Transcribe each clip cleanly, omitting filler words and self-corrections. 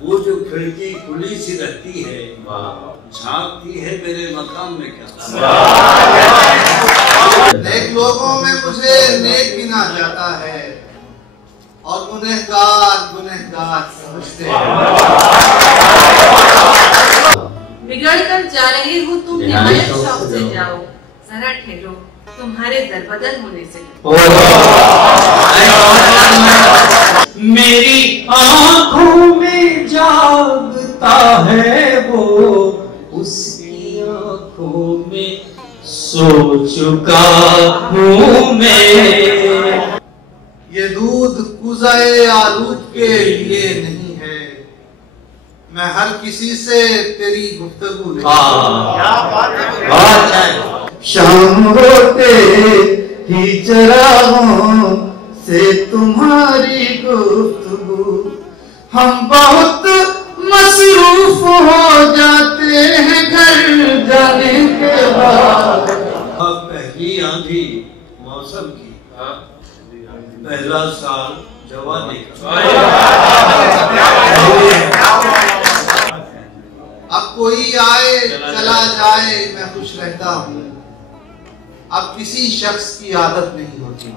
वो जो खिड़की खुली सी रहती है, झांकती है मेरे मकान में क्या। नेक लोगों में मुझे नेक गिना जाता है और गुनहगार समझते हैं। बिगड़ कर जा रहे हो तुम, निहायत शौक से जाओ, जरा ठहरो, तुम्हारे दरबदर होने से। मेरी आँखों में जागता है वो, उसकी आँखों में सो चुका हूँ मैं। ये दूध कुज़ाए आलूद के लिए नहीं है, मैं हर किसी से तेरी गुफ्तगू नहीं। क्या बात है। शाम होते ही चरागों से तुम्हारी गुफ्तगू, हम बहुत मसरूफ हो जाते हैं घर जाने के बाद। पहली आंधी मौसम की, पहला साल जवानी का। अब कोई आए चला जाए मैं खुश रहता हूँ, अब किसी शख्स की आदत नहीं होती।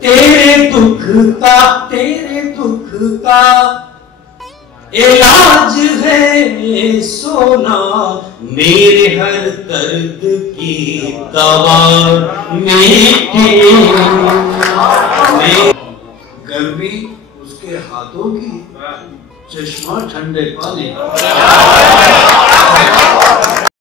तेरे दुख का इलाज है सोना, मेरे हर दर्द की दवा मीठी। गर्मी उसके हाथों की, चश्मा ठंडे पानी।